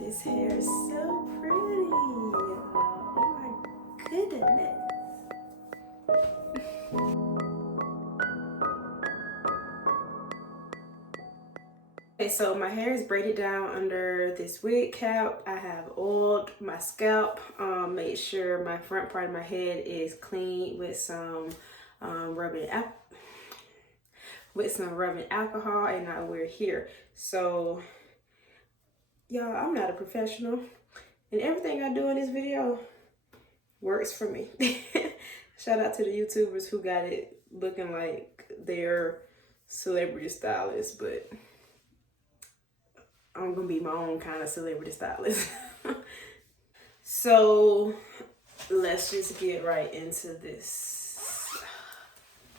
This hair is so pretty. Oh my goodness. Okay, so my hair is braided down under this wig cap. I have oiled my scalp, made sure my front part of my head is clean with some rubbing alcohol, and I wear here. So y'all, I'm not a professional, and everything I do in this video works for me. Shout out to the YouTubers who got it looking like they're celebrity stylists, but I'm gonna be my own kind of celebrity stylist. So let's just get right into this.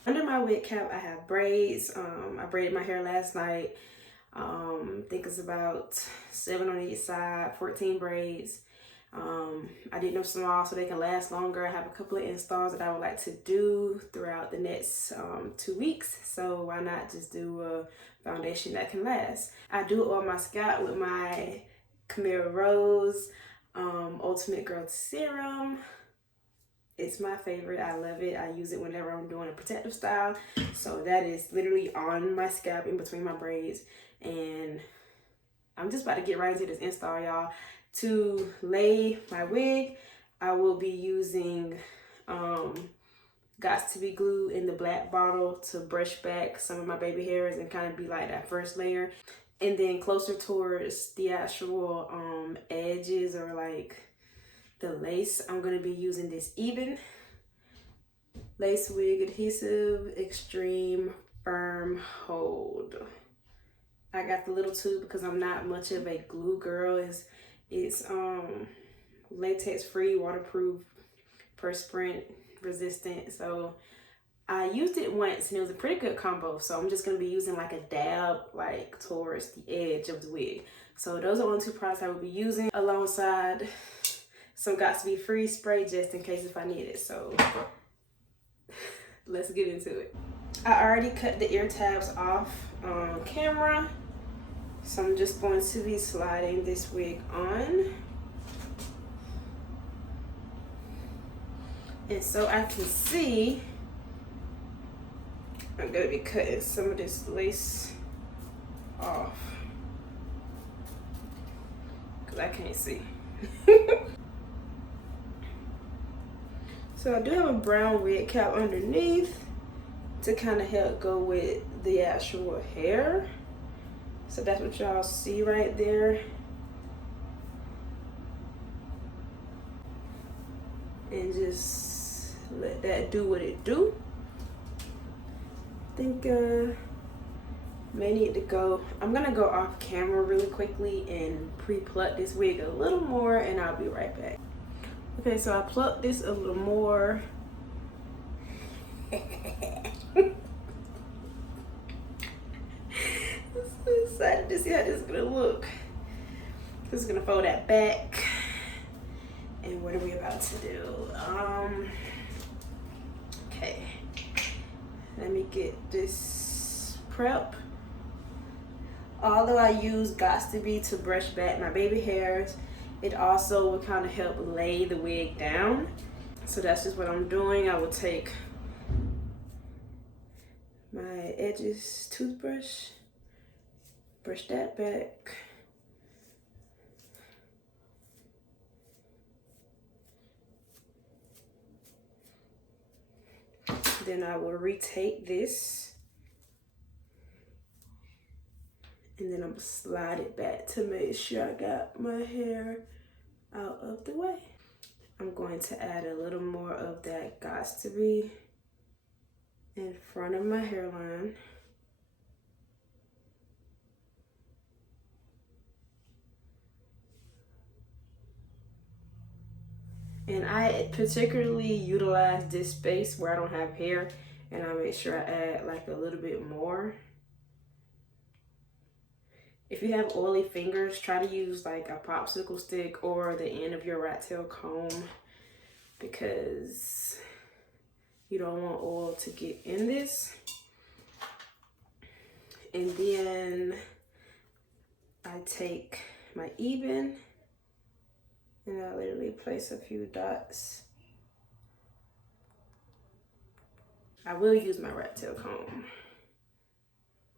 Under my wig cap, I have braids. I braided my hair last night. I think it's about 7 on each side, 14 braids. I did them small so they can last longer. I have a couple of installs that I would like to do throughout the next 2 weeks. So why not just do a foundation that can last? I do oil my scalp with my Camera Rose Ultimate Growth Serum. It's my favorite. I love it. I use it whenever I'm doing a protective style. So that is literally on my scalp in between my braids. And I'm just about to get right into this install, y'all. To lay my wig, I will be using Gots to Be glue in the black bottle to brush back some of my baby hairs and kind of be like that first layer. And then closer towards the actual edges or like the lace, I'm going to be using this Even Lace Wig Adhesive Extreme Firm Hold. I got the little tube because I'm not much of a glue girl. It's latex free, waterproof, perspirant resistant. So I used it once and it was a pretty good combo. So I'm just gonna be using like a dab like towards the edge of the wig. So those are only 2 products I will be using alongside some Got to Be Free spray just in case if I need it. So let's get into it. I already cut the ear tabs off on camera. So I'm just going to be sliding this wig on. And so I can see, I'm gonna be cutting some of this lace off because I can't see. So I do have a brown wig cap underneath to kind of help go with the actual hair. So that's what y'all see right there. And just let that do what it do. I think may need to go. I'm gonna go off camera really quickly and pre-pluck this wig a little more and I'll be right back. Okay, so I plucked this a little more. Excited to see how this is gonna look. Just gonna fold that back. And what are we about to do? Okay. Let me get this prep. Although I use Gots to Be to brush back my baby hairs, it also will kind of help lay the wig down. So that's just what I'm doing. I will take my edges toothbrush, brush that back. Then I will retake this. And then I'm gonna slide it back to make sure I got my hair out of the way. I'm going to add a little more of that Gots to Be in front of my hairline. And I particularly utilize this space where I don't have hair, and I make sure I add like a little bit more. If you have oily fingers, try to use like a popsicle stick or the end of your rat tail comb because you don't want oil to get in this. And then I take my Even And I literally place a few dots. I will use my rat tail comb.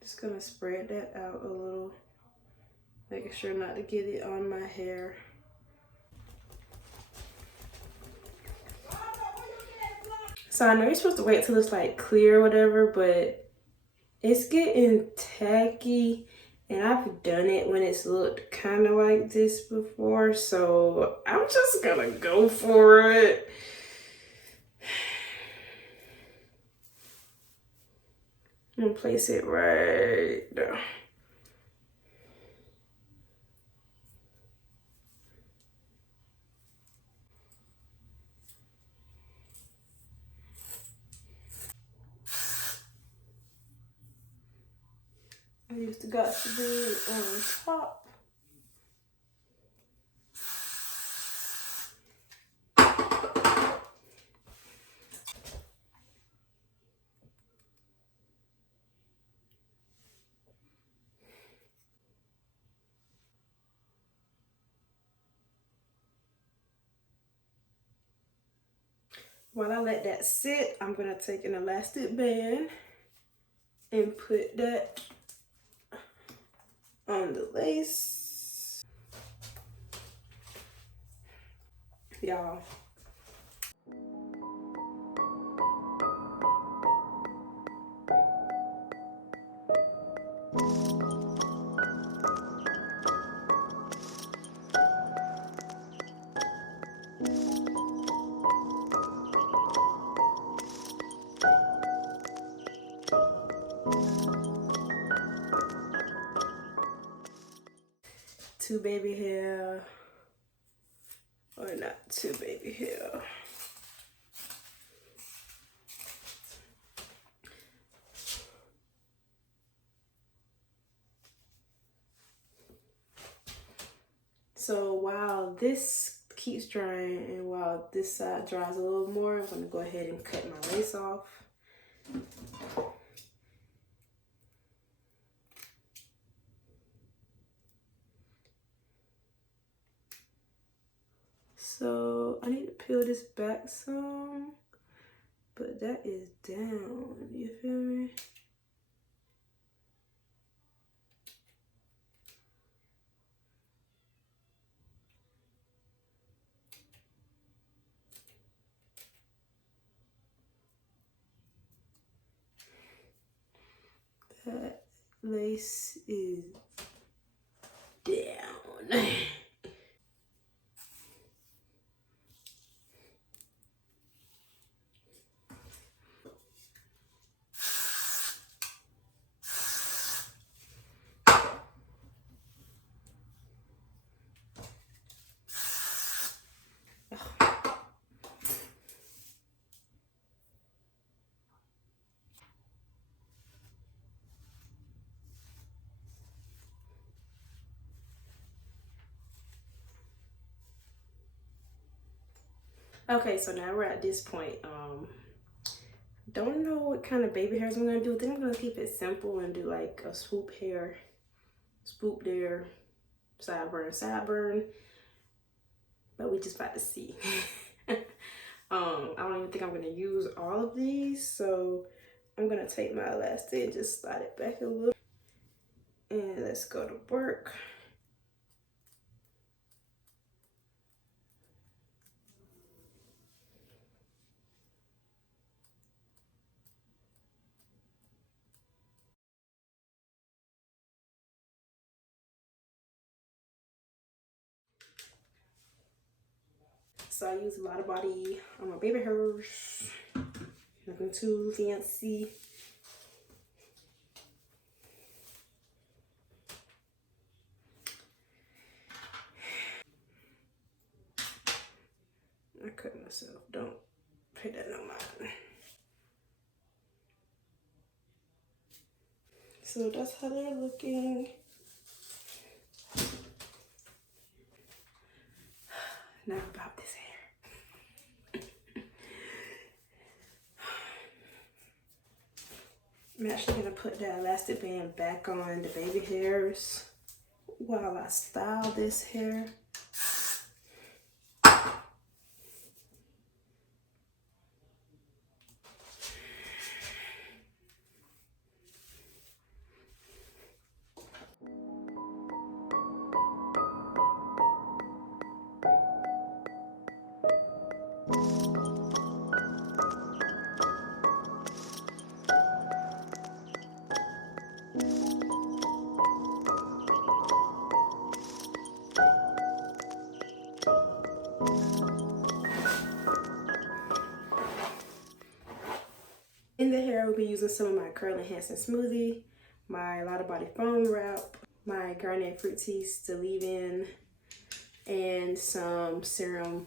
Just gonna spread that out a little, making sure not to get it on my hair. So I know you're supposed to wait till it's like clear or whatever, but it's getting tacky, and I've done it when it's looked kind of like this before, so I'm just gonna go for it. I'm gonna place it right there. I used to got to be on top. While I let that sit, I'm gonna take an elastic band and put that on the lace. Y'all. Two baby hair, or not two baby hair. So while this keeps drying and while this side dries a little more, I'm gonna go ahead and cut my lace off. So I need to peel this back some, but that is down, you feel me? That lace is down. Okay, so now we're at this point. Don't know what kind of baby hairs I'm gonna do. I think I'm gonna keep it simple and do like a swoop hair, swoop there, sideburn, sideburn. But we just about to see. I don't even think I'm gonna use all of these, so I'm gonna take my elastic and just slide it back a little. And let's go to work. So I use a lot of body on my baby hairs. Nothing too fancy. I cut myself. Don't pay that no mind. So that's how they're looking. Now about this hair. I'm actually gonna put that elastic band back on the baby hairs while I style this hair. I will be using some of my Curl Enhancing Smoothie, my Lot of Body Foam Wrap, my Garnet Fruit Teas to leave in, and some serum.